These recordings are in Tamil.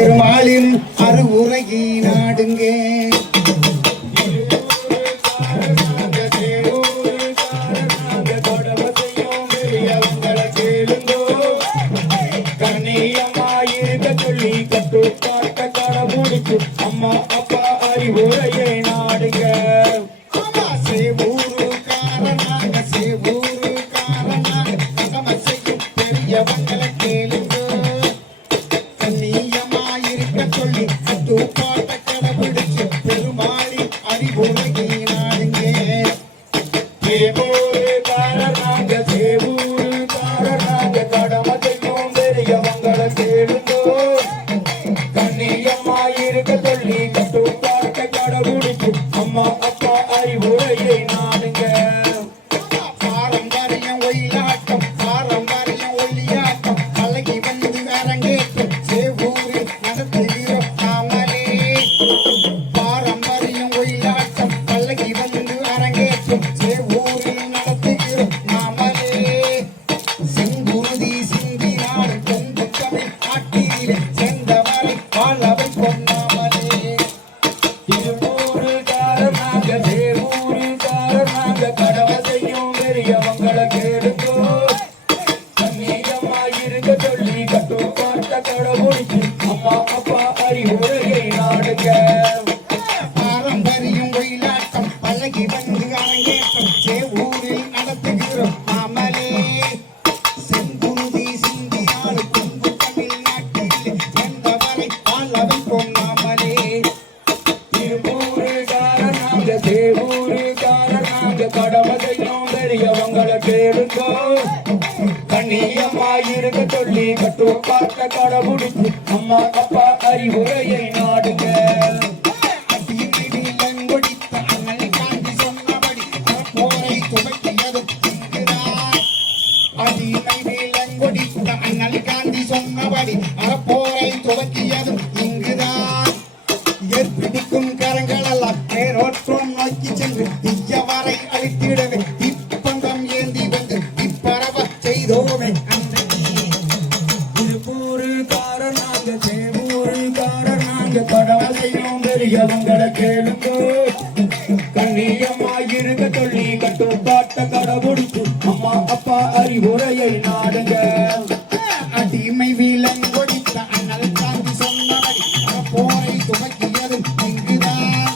பெருமாளின் அருவுரையை நாடுங்க. அம்மா அப்பா அறிவுரையை நாடுங்க. சேவூருக்காரனாக செய்யும் பெரியவங்களை கேளுங்க. கண்ணியமாயிருக்க சொல்லி கட்டுப்பாட்ட கடைபிடிச்சு பெருமாளி அறிவுரையை நாடுங்க. சேவூருக்காரனாக கடமை செய்யும் பெரியவங்களை கேளுங்க. கண்ணியமாயிருக்க சொல்லி கட்டுப்பாட்ட கடைபிடிச்சு அம்மா அப்பா அறிவுரையை நாடுங்க. பாரம்பரியம் ஒயிலாட்டம் பழகி வந்து அரங்கேற்றம் சேவூரில் நடத்துகிறோம் நாமலே. பாரம்பரியம் ஒயிலாட்டம் பழகி வந்து அரங்கேற்றம் சேவூரில் நடத்துகிறோம் நாமலே. செங்குருதி சிந்தி நாடு கொங்கு தமிழ் நாட்டிலே சேர்ந்தவரை வாழவை பொன்னாமலே. திருப்பூருக்காரனாக சேவூருக்காரனாக கடமை செய்யும் பெரியவங்களை கேளுங்கோ. கண்ணியமாயிருக்க சொல்லி கட்டுப்பாட்ட கடைபிடிச்சு அம்மா அப்பா அறிவுரையை நாடுங்க. பாரம்பரியம் ஒயிலாட்டம் பழகி வந்து அரங்கேற்றம் சேவூரில் நடத்துகிறோம் நாமலே. செங்குருதி சிந்தி நாடு கொங்கு தமிழ் நாட்டிலே சேர்ந்தவரை வாழவை பொன்னாமலே. திருப்பூருக்காரனாக சேவூருக்காரனாக கடமை செய்யும் பெரியவங்களை கேளுங்கோ. கண்ணியமாயிருக்க சொல்லி கட்டுப்பாட்ட கடைபிடிச்சு அம்மா அப்பா அறிவுரையை நாடுங்க. அடிமைவிலங்கொடித்த அண்ணல் காந்தி சொன்னபடி அறப்போரை துவக்கியதும் இங்குதான். அடிமைவிலங்கொடித்த அண்ணல் காந்தி சொன்னபடி அறப்போரை துவக்கியதும் இங்குதான். ஏற்பிடிக்கும் கரங்களெல்லாம் பேரோற்றம் நோக்கி சென்று தீயவரை அழித்திடவே இப்பந்தம் ஏந்தி வந்து இப்பரவ செய்தோமே அன்றைக்கு. திருப்பூருக்காரனாக சேவூருக்காரனாக கடமை செய்யும் பெரியவங்களை கேளுங்கோ. கண்ணியமாயிருக்க சொல்லி கட்டுப்பாட்ட கடைபிடிச்சு அம்மா அப்பா அறிவுரையை நாடுங்க. அடிமை விலங்கொடித்த அண்ணல் காந்தி சொன்னபடி போரை துவக்கியதும் இங்குதான்.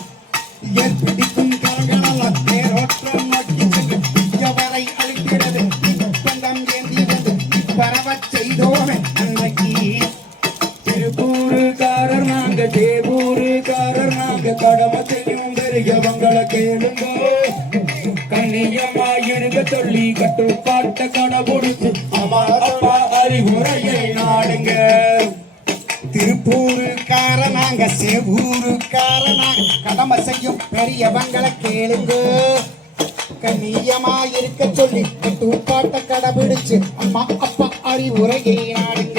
ஏற்பிடிக்கும் கரங்களெல்லாம் பேரோற்றம் நோக்கி சென்று தீயவரை அழிக்கிறது இப்பந்தம் ஏந்தி வந்து இப்பரவச் செய்தோமே அன்றைக்கு. திருப்பூருக்காரனாக சேவூருக்காரனாக கடமை செய்யும் பெரியவங்களை கேளுங்கோ. கண்ணியமாயிருக்க சொல்லி கட்டுப்பாட்ட கடைபிடிச்சு அம்மா அப்பா அறிவுரையை நாடுங்க. திருப்பூருக்காரனாங்க சேவூருக்காரனாங்க கடமை செய்யும் பெரியவங்களை கேளுங்க. கண்ணியமாயிருக்க சொல்லி கட்டுப்பாட்ட கடைபிடிச்சு அம்மா அப்பா அறிவுரையை நாடுங்க.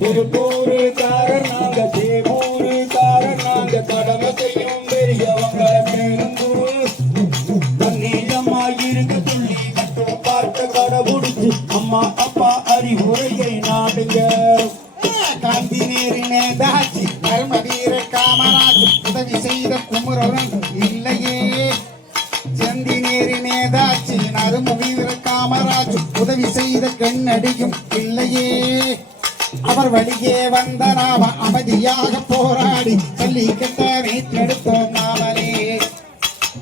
திருப்பூருக்காரனாக சேவூருக்காரனாக கடமை செய்யும் பெரியவங்களை கேளுங்கோ. கண்ணியமாயிருக்க சொல்லி கட்டுப்பாட்ட கடைபிடிச்சு அம்மா அப்பா அறிவுரையை நாடுங்க. காந்தி நேரு நேதாஜி தர்ம வீர காமராஜ் உதவி செய்த குமரன் இல்லையே. ஜந்தி நேரு நேதாஜி நரும வீர காமராஜ் உதவி செய்த கண்ணடியும் இல்லையே. அவர் வழியே வந்த நாம அமைதியாக போராடி ஜல்லிக்கட்ட மீட்டெடுத்தோம் நாமலே.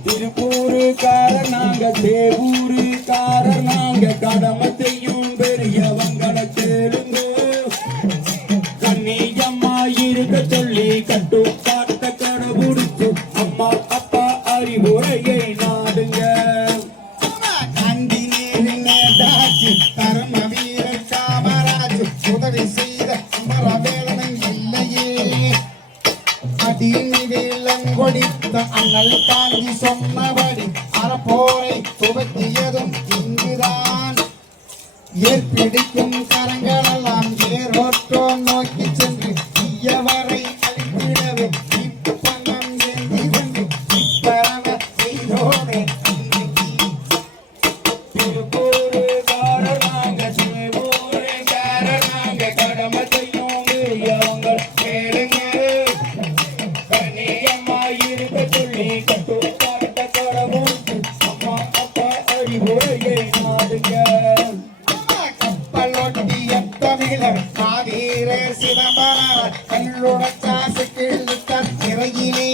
திருப்பூருக்காரனாக சேவூருக்காரனாக கடமை செய்யும் பெரியவங்களை கேளுங்கோ. கண்ணியமாயிருக்க சொல்லி கட்டுப்பாட்ட கடைபிடிச்சு அம்மா அப்பா அறிவுரையை நாடுங்க. காந்தி நேரு நேதாஜி தர்ம வீர காமராஜ் உதவி செய்த அமரவேலன் இல்லையே. அடிமை விலங்கொடித்த அண்ணல் காந்தி சொன்னபடி அறப்போரை துவக்கியதும் இங்குதான். ஏற்பிடிக்கும் கரங்களெல்லாம் ஏரோற்றோம் நோக்கி சென்று தீயவரை அழித்திடவே இப்பந்தம் ஏந்தி வந்து இப்பரவ செய்தோமே அன்றைக்கு. திருப்பூருக்காரனாக சேவூருக்காரனாக கடமை செய்யும் பெரியவங்களை சிதம்பரனார் கல்லுடைச்சாசு கிழித்தார் சிறையிலே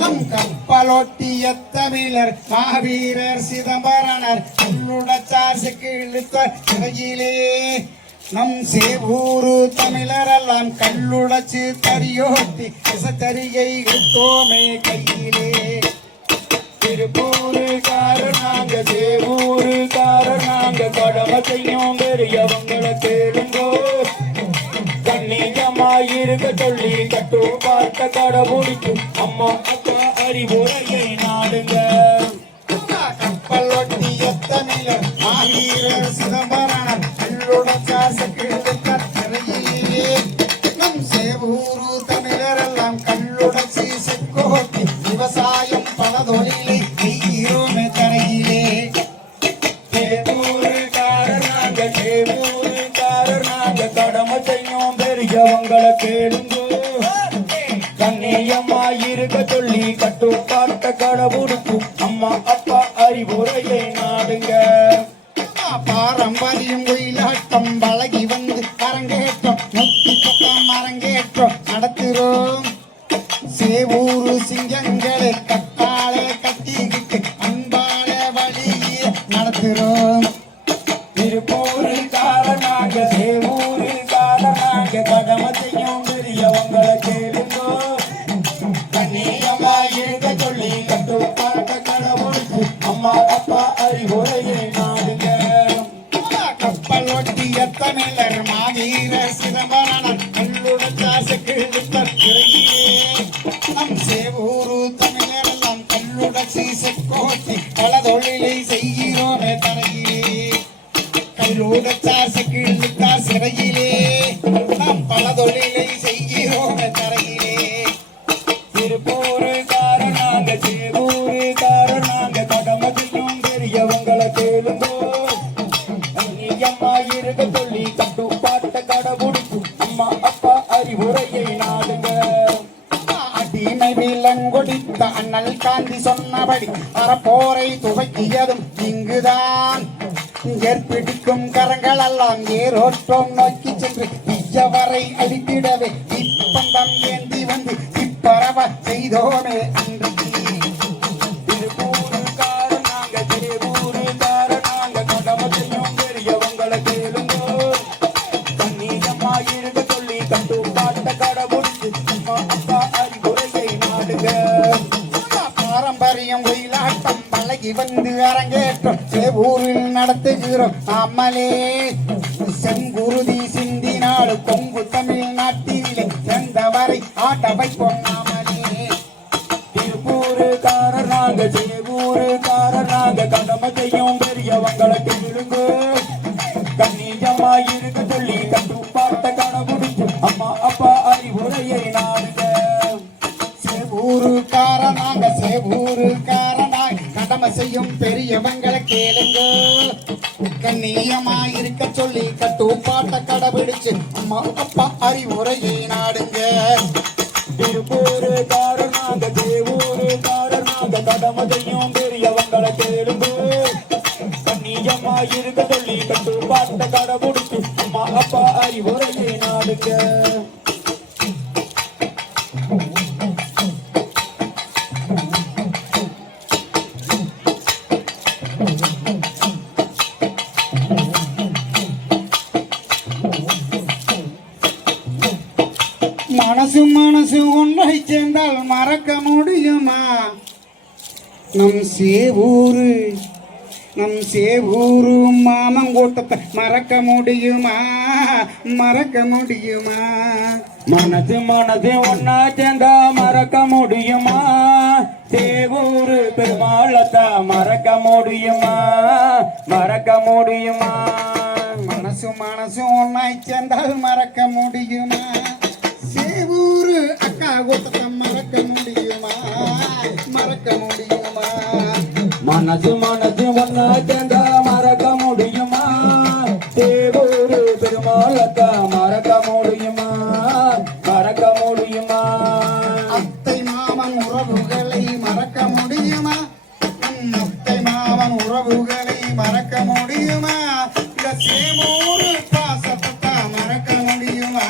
நம் கப்பலோட்டிய தமிழர் மாவீரர் சிதம்பரனார் கல்லுடைச்சாசு கிழித்தார் சிறையிலே நம் சேவூரு தமிழரெல்லாம் கல்லுடைச்சு தரியோட்டி விசத்தரியை இழுத்தோமே கையிலே திருப்பூருக்காரனாங்க சேவூருக்காரனாங்க கடமை செய்யும் பெரியவங்களை கேளுங்கோ கண்ணியமாயிருக்க சொல்லி கட்டு பார்த்த கடவுளிக்கும் அம்மா அப்பா அறிவுரையை நாடுங்க கப்பல் ஒட்டிய தமிழர் மாவீரர் சிதம்பரனார் கல்லுடைச்சாசு கிழித்தார் சிறையிலே நம் சேவூரு தமிழரெல்லாம் கல்லுடைச்சி செக்கோட்டி விவசாயம் பல தொழிலை செய்கிறோமே தரையிலே சேவூருக்காரனாங்க கடமை செய்யும் பெரியவங்களை கேளுங்கோ கண்ணியமாயிருக்க சொல்லி கட்டுப்பாட்ட கடவுளுக்கும் அம்மா அப்பா அறிவுரையை நாடுங்க பாரம்பரியம் கோயிலாட்டம் பழகி வந்து அரங்கேற்றம் முத்தி பக்கம் அரங்கேற்றம் நடத்துகிறோம் சேவூரு சிங்கங்களை கட்டாலே கட்டிக்கிட்டு அன்பால வழியே நடத்துகிறோம் திருப்பூருக்காரனாங்க சேவூருக்காரனாங்க கடமை செய்யும் பெரியவங்களை கேளுங்கோ கண்ணியமாயிருக்க சொல்லி கட்டுப்பாட்ட கடவுளுக்கு அம்மா அப்பா அறிவுரையை நாடுங்க கப்பல் ஒட்டிய தமிழர் மாவீர சிதம்பரனார் கல்லுடைச்சாசு கிழித்தார் சிறையிலே நம் சேவூரு தமிழரெல்லாம் கல்லுடைச்சி செக்கோட்டி பல தொழிலை செய்கிறோமே தரையிலே கல்லுடைச்சாசு கிழித்தார் சிறையிலே நாம் பல தொழிலை செய்கிறோமே தரையிலே திருப்பூருக்காரனாங்க சேவூருக்காரனாங்க கடமை செய்யும் பெரியவங்களை கேளுங்கோ கண்ணியமாயிருக்க சொல்லி கட்டுப்பாட்ட கடவுளுக்கும் அம்மா அப்பா அறிவுரையை நாடுங்க அடிமை விலங்கொடித்த அண்ணல் காந்தி சொன்னபடி அறப்போரை துவக்கியதும் இங்குதான் ஏற்பிடிக்கும் கரங்களெல்லாம் ஏரோட்டம் நோக்கி சென்று இயவரை அடித்திடவே இப்பந்தம் ஏந்தி வந்து இப்பரவ செய்தோமே அன்றைக்கு திருப்பூருக்காரனாங்க சேவூருக்காரனாங்க கடமை செய்யும் பெரியவங்களை கேளுங்கோ கண்ணியமாயிருக்க சொல்லி கட்டுப்பாட்ட கடவுளுக்கு அம்மா அப்பா அறிவுரையை நாடுங்க பாரம்பரியம் கோயிலாட்டம் பழகி வந்து அரங்கேற்றம் சேவூரில் நடத்துகிறோம் அம்மலே செங்குருதி சிந்தினாடு கொங்கு தமிழ்நாட்டிலே சென்றவரை ஆட்ட வைப்போம் நாமலே திருப்பூருக்காரனாங்க சேவூருக்காரனாங்க கடமை செய்யும் பெரியவங்களை கேளுங்கோ கண்ணியமாயிருக்க சொல்லி கட்டுப்பாட்ட கடவுளுக்கு அம்மா அப்பா அறிவுரையை நாடுங்க சேவூருக்காரனாய் கடமை செய்யும் பெரியவங்களை கேளுங்க கண்ணியமாயிருக்க சொல்லி கட்டுப்பாட்ட கடைபிடிச்சு அம்மா அப்பா அறிவுரையை நாடுங்க திருப்பூருக்காரனாங்க சேவூருக்காரனாங்க கடமை செய்யும் பெரியவங்களை கேளுங்கோ கண்ணியமாயிருக்க சொல்லி கட்டுப்பாட்ட கடவுளுக்கு அம்மா அப்பா அறிவுரையை நாடுங்க மனசு ஒன்றை சேர்ந்தால் மறக்க முடியுமா நம் சேவூரு மாமங்கூட்டத்தை மறக்க முடியுமா மனது ஒன்னா சேர்ந்தா மறக்க முடியுமா சேவூரு பெருமாளத்தா மறக்க முடியுமா மனசு ஒன்னாய் சேர்ந்தால் மறக்க முடியுமா சேவூரு அக்கா கூட்டத்தை மறக்க முடியுமா மனது ஒன்னா சேர்ந்தா மறக்க முடியுமா சேவூரு பெருமாளத்தா மறக்க முடியுமா அத்தை மாமன் உறவுகளை மறக்க முடியுமா அத்தை மாமன் உறவுகளை மறக்க முடியுமா இந்த சேவூரு பாசத்தை மறக்க முடியுமா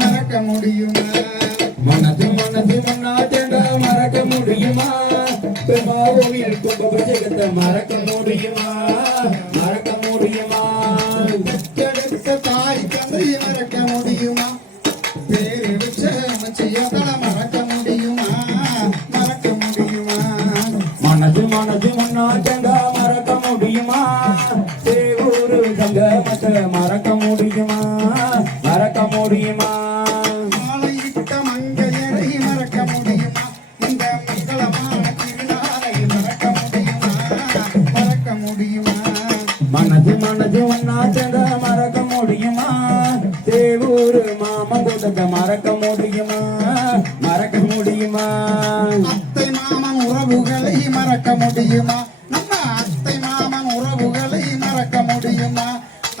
மறக்க முடியுமா மனது மனது ஒன்னா சேர்ந்தா மறக்க முடியுமா பெருமாவில் கும்பாபிஷேகத்தை மறக்க முடியுமா மறக்க முடியுமா பெற்றெடுத்த தாய் தந்தை மறக்க முடியுமா பேரு வச்ச அமைச்சியதல மறக்க முடியுமா மறக்க முடியுமா மனது மனது ஒன்னா சேர்ந்தா மறக்க முடியுமா தேவூரு சங்கமத்தை மறக்க முடியுமா மறக்க முடியுமா மாலையிட்ட மங்கையரை மறக்க முடியுமா இந்த மங்களமான திருநாளை மறக்க முடியுமா மறக்க முடியுமா மனது மனது ஒன்னா சேர்ந்தா மறக்க முடியுமா தேவூரு மாமங்கூட்டத்தை மறக்க முடியுமா மறக்க முடியுமா அத்தை மாமன் உறவுகளை மறக்க முடியுமா நம்ம அத்தை மாமன் உறவுகளை மறக்க முடியுமா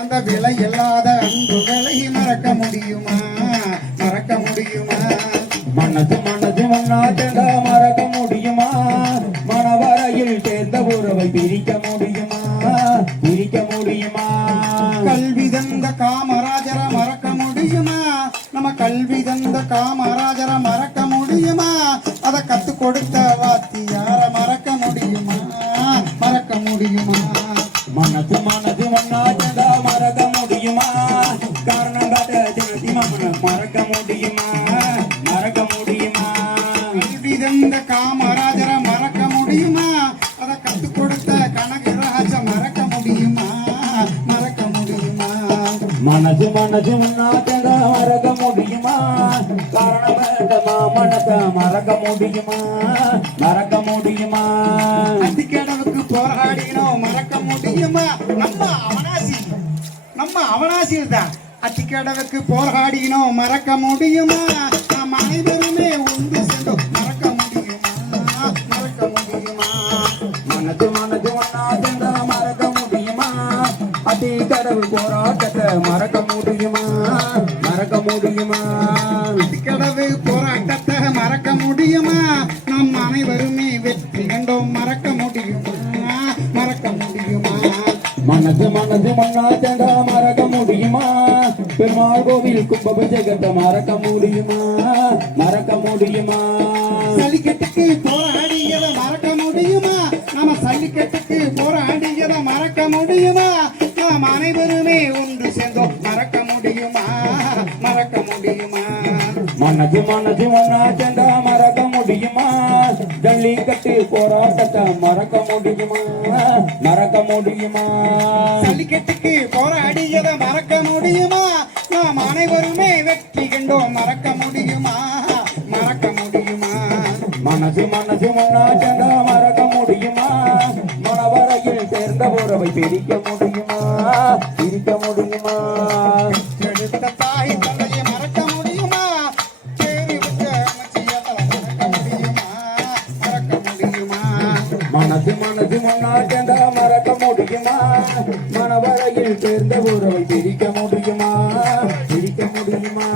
அந்த விலை இல்லாத அன்புகளை மறக்க முடியுமா மறக்க முடியுமா மனது மனது ஒன்னா சேர்ந்தா மறக்க முடியுமா மனவரையில் சேர்ந்த உறவை பிரிக்க முடியுமா பிரிக்க முடியுமா கல்வி தந்த காமராஜரை மறக்க முடியுமா நம்ம கல்வி தந்த காமராஜரை மறக்க முடியுமா அதை கத்து கொடுத்த வாத்தியார மறக்க முடியுமா மறக்க முடியுமா மனது மனது ஒன்னா சேர்ந்தா மறக்க முடியுமா காரணம் காட்ட தினத்தி மகனை மறக்க முடியுமா மறக்க முடியுமா கல்வி தந்த காமராஜரை மறக்க முடியுமா அதை கத்து கொடுத்த கனகராஜ மறக்க முடியுமா மறக்க முடியுமா மனது மனது ஒன்னா சேர்ந்தா மறக்க முடியுமா காரணம் வேண்ட மாமனத்தை மறக்க முடியுமா மறக்க முடியுமா அத்திக்கடவுக்கு போராடினோம் மறக்க முடியுமா நம்ம அவனாசியில் தான் அத்திக்கடவுக்கு போராடினோம் மறக்க முடியுமா நாம் அனைவருமே ஒன்று சென்றோம் மறக்க முடியுமா மறக்க முடியுமா மனது மனது ஒன்னா சேர்ந்தா மறக்க முடியுமா அதி கடவுள் போராட்டத்தை மறக்க முடியுமா மறக்க முடியுமா அத்திக்கடவு போராட்டத்தை மறக்க முடியுமா நாம் அனைவருமே வெற்றி கண்டோம் மறக்க முடியுமா மறக்க முடியுமா மனது மனது ஒன்னா சேர்ந்தா மறக்க முடியுமா பெருமாள் கோவில் கும்பாபிஷேகத்தை மறக்க முடியுமா மறக்க முடியுமா சல்லிக்கட்டுக்கு போராடியதை மறக்க முடியுமா நம்ம சல்லிக்கட்டுக்கு போராடியதை மறக்க முடியுமா நாம் அனைவருமே ஒன்று சேர்ந்தோம் மறக்க முடியுமா மறக்க முடியுமா மனது மனது ஒன்னா சேர்ந்தா மறக்க முடியுமா ஜல்லிக்கட்டு போராட்டத்தை மறக்க முடியுமா மறக்க முடியுமா சல்லிக்கட்டுக்கு போராடியதை மறக்க முடியுமா நாம் அனைவருமே வெற்றி கண்டோம் மறக்க முடியுமா மறக்க முடியுமா மனது மனது ஒன்னா சேர்ந்தா மறக்க முடியுமா மனவரையில் சேர்ந்த உறவை பிரிக்க முடியுமா பிரிக்க முடியுமா எடுத்த தாய் தந்தையை மறக்க முடியுமா தேடி வச்ச அமைச்சியதலை மறக்க முடியுமா மறக்க முடியுமா மனது மனது ஒன்னா சேர்ந்தா மறக்க முடியுமா மனவரையில் சேர்ந்த உறவை பிரிக்க முடியுமா பிரிக்க முடியுமா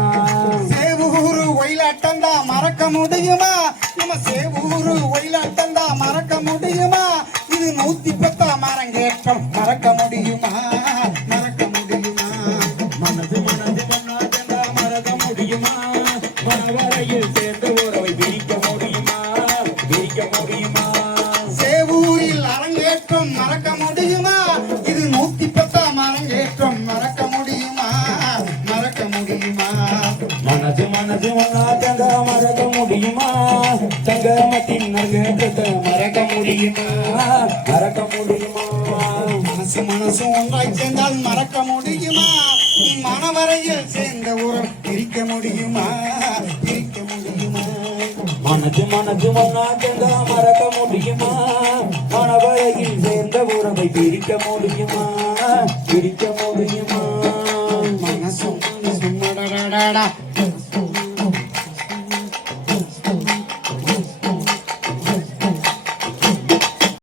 சேவூரு ஒயிலாட்டந்தா மறக்க முடியுமா நம்ம சேவூரு ஒயிலாட்டந்தா மறக்க முடியுமா இது 110 மரங்கேற்றம் மறக்க முடியுமா மறக்க முடியுமா மனது மனது ஒன்னா சேர்ந்தா மறக்க முடியுமா மனவரையில் சேர்ந்த உறவை பிரிக்க முடியுமா பிரிக்க முடியுமா சேவூரில் அரங்கேற்றம் மறக்க முடியுமா இது 110 மரங்கேற்றம் மறக்க முடியுமா மறக்க முடியுமா மனது மனது ஒன்னா சேர்ந்தா மறக்க முடியுமா சங்கமத்தின் நகேற்றத்தை மறக்க முடியுமா மறக்க முடியுமா மனசு ஒன்றாய் சேர்ந்தால் மறக்க முடியுமா மனவரையில் சேர்ந்த உறவு பிரிக்க முடியுமா பிரிக்க முடியுமா மனது மனது ஒன்னா சேர்ந்தா மறக்க முடியுமா மனவரையில் சேர்ந்த உறவை பிரிக்க முடியுமா பிரிக்க முடியுமா